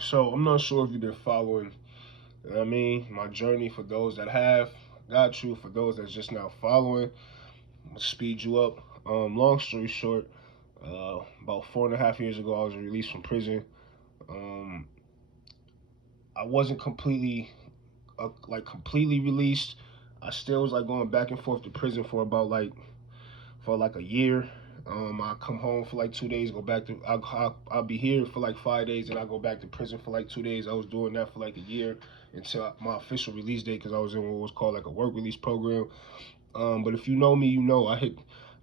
So I'm not sure if you've been following, you know what I mean, my journey. For those that have, got you. For those that's just now following, I'm gonna speed you up. Long story short, about 4.5 years ago, I was released from prison. Um, I wasn't completely, completely released. I still was like going back and forth to prison for about like a year. I come home for like 2 days, go back to I'll be here for like 5 days, and I go back to prison for like 2 days. I was doing that for like a year until my official release date, because I was in what was called like a work release program. But if you know me, you know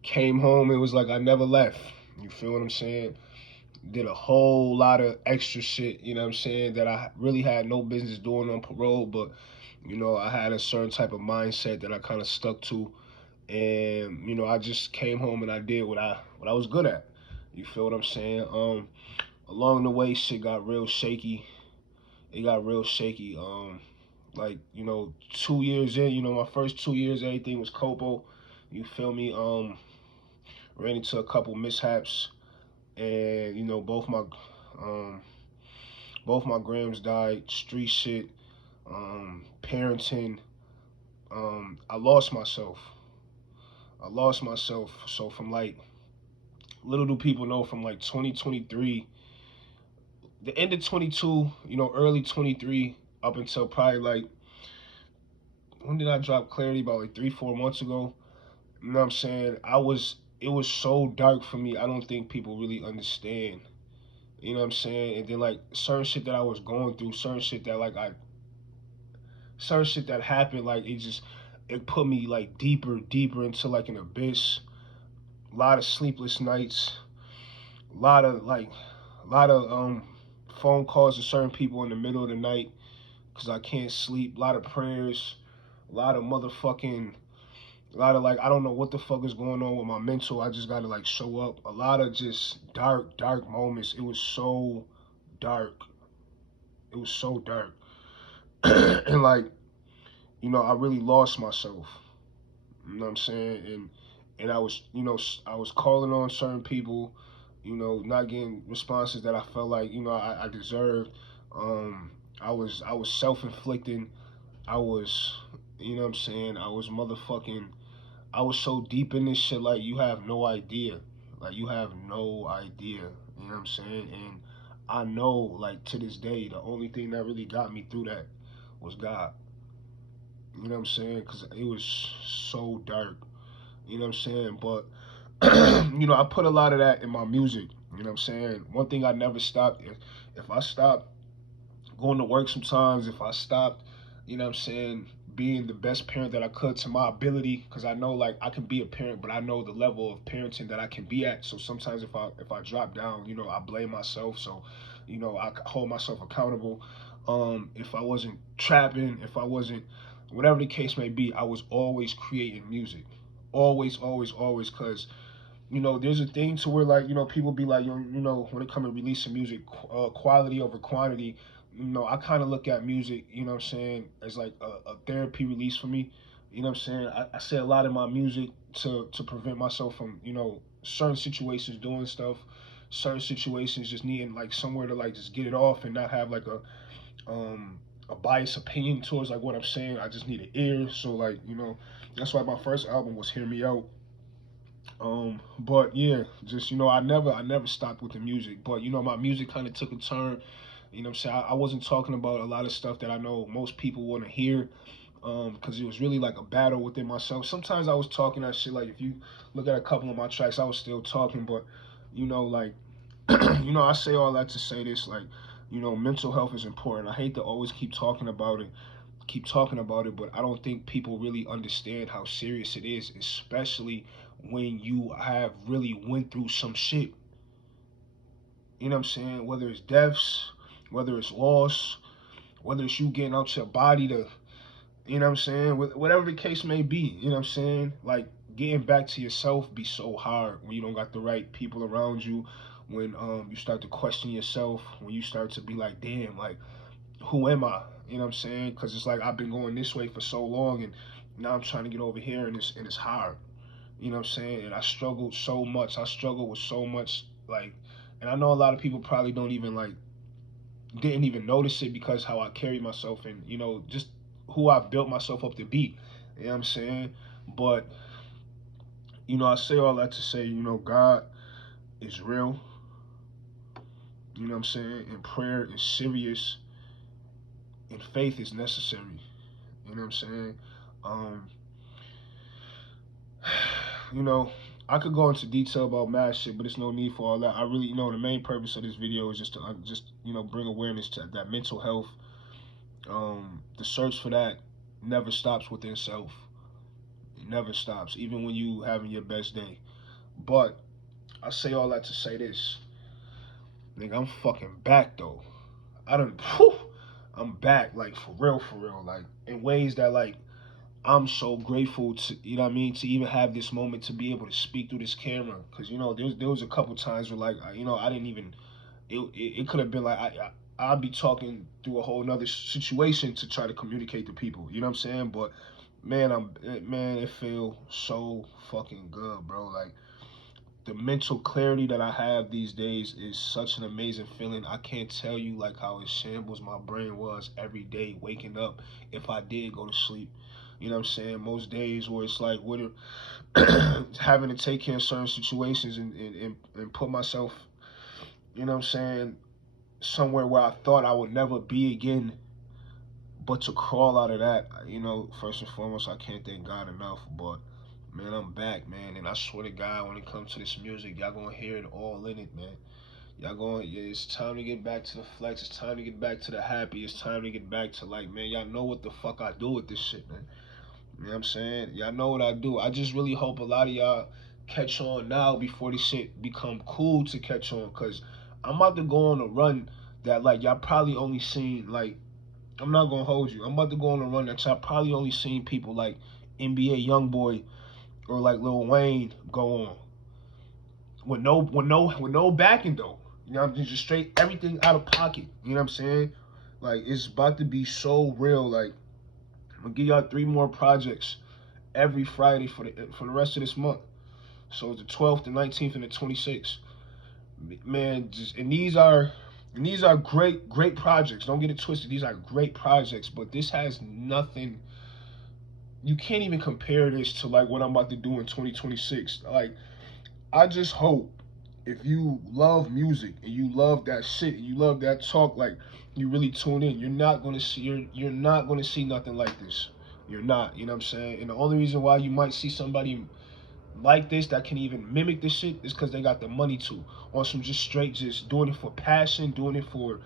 came home. It was like I never left. You feel what I'm saying? Did a whole lot of extra shit. You know what I'm saying, that I really had no business doing on parole, but I had a certain type of mindset that I kind of stuck to, and I just came home and I did what I was good at. You feel what I'm saying? Along the way, shit got real shaky. It got real shaky. 2 years in, my first 2 years, everything was copo. You feel me? Ran into a couple mishaps, and um, both my grams died. Street shit, parenting. I lost myself. I lost myself. So from like, little do people know, from like 2023, the end of 22, early 23, up until probably like, when did I drop Clarity? About like 3, 4 months ago. You know what I'm saying? It was so dark for me. I don't think people really understand. You know what I'm saying? And then like certain shit that I was going through, certain shit that happened, like it put me like deeper into like an abyss. A lot of sleepless nights, a lot of like, a lot of phone calls to certain people in the middle of the night because I can't sleep. A lot of prayers, a lot of motherfucking, a lot of like, I don't know what the fuck is going on with my mental. I just gotta like show up. A lot of just dark moments. It was so dark. It was so dark. And like, I really lost myself. You know what I'm saying? And I was calling on certain people, not getting responses that I felt like, I deserved. Um, I was self-inflicting. I was, you know what I'm saying? I was so deep in this shit, like you have no idea. Like you have no idea. You know what I'm saying? And I know, like to this day, the only thing that really got me through that was God. You know what I'm saying? Because it was so dark. You know what I'm saying? But I put a lot of that in my music. You know what I'm saying? One thing I never stopped. If I stopped going to work sometimes, if I stopped, what I'm saying, being the best parent that I could to my ability, because I know like I can be a parent, but I know the level of parenting that I can be at. So sometimes if I drop down, I blame myself. So, I hold myself accountable. If I wasn't trapping, if I wasn't, whatever the case may be, I was always creating music, always, always, always, because there's a thing to where like people be like when it comes to releasing music, quality over quantity. I kind of look at music, what I'm saying, as like a therapy release for me. You know what I'm saying? I say a lot in my music to prevent myself from certain situations doing stuff, certain situations just needing like somewhere to like just get it off and not have like um a biased opinion towards like what I'm saying. I just need an ear. So like that's why my first album was Hear Me Out. But yeah, just I never stopped with the music. But my music kind of took a turn. You know what I'm saying? I wasn't talking about a lot of stuff that I know most people want to hear. Because it was really like a battle within myself. Sometimes I was talking that shit. Like if you look at a couple of my tracks, I was still talking. But like I say all that to say this. Like mental health is important. I hate to always keep talking about it, but I don't think people really understand how serious it is, especially when you have really went through some shit. You know what I'm saying? Whether it's deaths, whether it's loss, whether it's you getting out your body to, what I'm saying? Whatever the case may be, you know what I'm saying? Like getting back to yourself be so hard when you don't got the right people around you, when you start to question yourself, when you start to be like, damn, like who am I? You know what I'm saying? Because it's like I've been going this way for so long, and now I'm trying to get over here, and it's hard. You know what I'm saying? And I struggled so much. I struggled with so much, like, and I know a lot of people probably don't even like didn't even notice it because how I carry myself and, you know, just who I've built myself up to be. You know what I'm saying? But, you know, I say all that to say, you know, God is real. You know what I'm saying? And prayer is serious. And faith is necessary. You know what I'm saying? Um, you know, I could go into detail about mad shit, but there's no need for all that. I really, you know, the main purpose of this video is just to just, you know, bring awareness to that mental health. The search for that never stops within self. It never stops, even when you having your best day. But I say all that to say this, nigga, I'm fucking back though. I don't. I'm back, like for real, like in ways that like I'm so grateful to, you know what I mean, to even have this moment to be able to speak through this camera. Cause you know, there was a couple times where like, you know, I didn't even, it could have been like, I'd be talking through a whole nother situation to try to communicate to people. You know what I'm saying? But man, man, it feels so fucking good, bro. Like the mental clarity that I have these days is such an amazing feeling. I can't tell you like how it shambles my brain was every day waking up if I did go to sleep. You know what I'm saying? Most days where it's like what having to take care of certain situations and put myself, you know what I'm saying, somewhere where I thought I would never be again. But to crawl out of that, you know, first and foremost, I can't thank God enough. But man, I'm back, man, and I swear to God, when it comes to this music, y'all gonna hear it all in it, man. Y'all going, yeah, it's time to get back to the flex. It's time to get back to the happy. It's time to get back to like, man, y'all know what the fuck I do with this shit, man. You know what I'm saying? Y'all know what I do. I just really hope a lot of y'all catch on now before this shit become cool to catch on. Cause I'm about to go on a run that like y'all probably only seen like, I'm not gonna hold you. I'm about to go on a run that y'all probably only seen people like NBA YoungBoy or like Lil Wayne go on with no backing though. You know, I'm just straight everything out of pocket. You know what I'm saying? Like it's about to be so real. Like I'm gonna give y'all 3 more projects every Friday for the rest of this month. So it's the 12th, the 19th, and the 26th. Man, just and these are great projects. Don't get it twisted. These are great projects, but this has nothing. You can't even compare this to like what I'm about to do in 2026. Like I just hope if you love music and you love that shit and you love that talk, like you really tune in. You're not gonna see nothing like this. You're not, you know what I'm saying? And the only reason why you might see somebody like this that can even mimic this shit is because they got the money to. On some just straight, just doing it for passion, doing it for,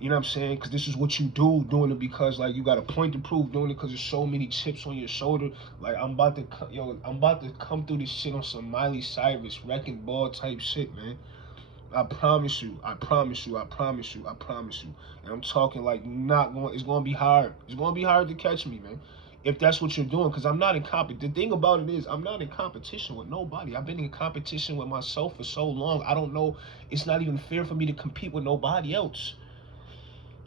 you know what I'm saying? Because this is what you do, doing it because like you got a point to prove, doing it because there's so many chips on your shoulder. Like I'm about to come through this shit on some Miley Cyrus wrecking ball type shit, man. I promise you, I promise you, I promise you, I promise you. And I'm talking like not going. It's gonna be hard. It's gonna be hard to catch me, man. If that's what you're doing, because I'm not in competition. The thing about it is, I'm not in competition with nobody. I've been in competition with myself for so long. I don't know. It's not even fair for me to compete with nobody else.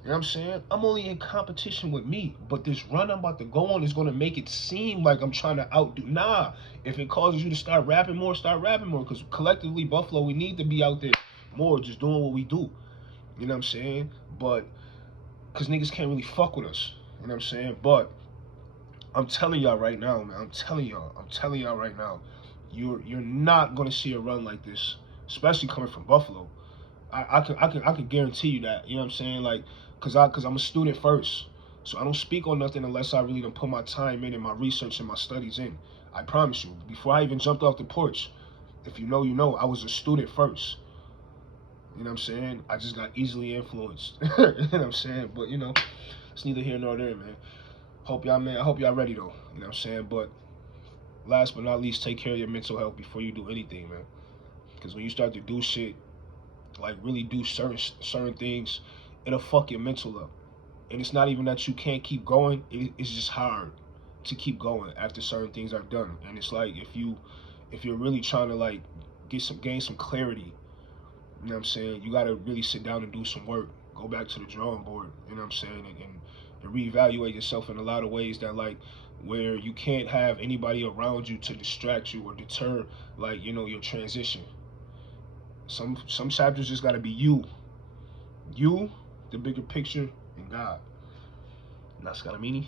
You know what I'm saying? I'm only in competition with me. But this run I'm about to go on is gonna make it seem like I'm trying to outdo. Nah. If it causes you to start rapping more, start rapping more. Because collectively, Buffalo, we need to be out there more, just doing what we do. You know what I'm saying? But because niggas can't really fuck with us. You know what I'm saying? But I'm telling y'all right now, man. I'm telling y'all right now. You're not gonna see a run like this, especially coming from Buffalo. I can guarantee you that. You know what I'm saying? Like, cause I'm a student first, so I don't speak on nothing unless I really don't put my time in and my research and my studies in. I promise you. Before I even jumped off the porch, if you know, you know, I was a student first. You know what I'm saying? I just got easily influenced. You know what I'm saying? But you know, it's neither here nor there, man. Hope y'all, man. I hope y'all ready though. You know what I'm saying? But last but not least, take care of your mental health before you do anything, man. Because when you start to do shit, like really do certain things, it'll fuck your mental up. And it's not even that you can't keep going. It's just hard to keep going after certain things are done. And it's like if you're really trying to like gain some clarity, you know what I'm saying? You gotta really sit down and do some work. Go back to the drawing board, you know what I'm saying, and reevaluate yourself in a lot of ways that like where you can't have anybody around you to distract you or deter like, you know, your transition. Some chapters just gotta be you. You the bigger picture, and God. Not Scalamini.